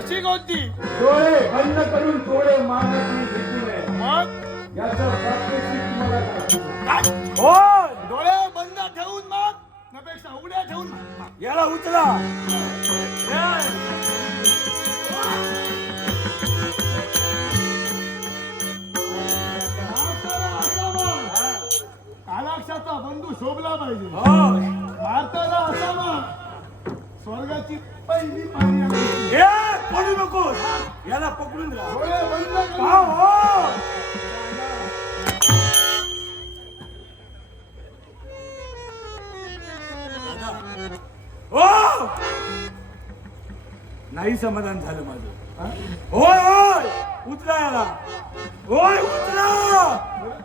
अशी कोणती डोळे बंद करून डोळे मारण्याची भीती नाही. मग याचं प्रात्यक्षिक तुम्हाला दाखवतो. हो डोळे बंद ठेवून मग त्यापेक्षा उघड्या ठेवून याला उचला. कालाक्षाचा बंधू शोभला पाहिजे. भारताला असा मग स्वर्गाची पहिली पाणी पडू नको. याला पकडून राहा. डोळे बंद नाही समाधान झालं माझं. होय होय उचला याला. होय उचला.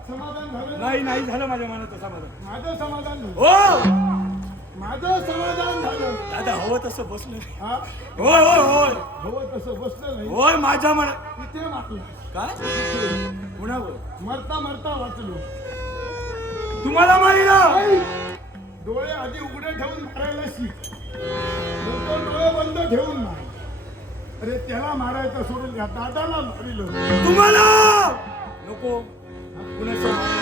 समाधान झालं नाही नाही झालं माझ्या मनाचं समाधान. माझं समाधान झालं. हो माझं समाधान झालं. दादा हवं तसं बसलं नाही. हा होय होय होय हवं तसं बसलं नाही. होय माझ्या मनात इथे मारलं. काय कुणावर मरता मरता वाचलो. तुम्हाला मारिला. डोळे आधी उघडे ठेवून मारायला शिक. नंतर डोळे बंद ठेवून मार. अरे त्याला मारायचं सोडून द्या. दादाला मारिलं. तुम्हाला नको कुणाचं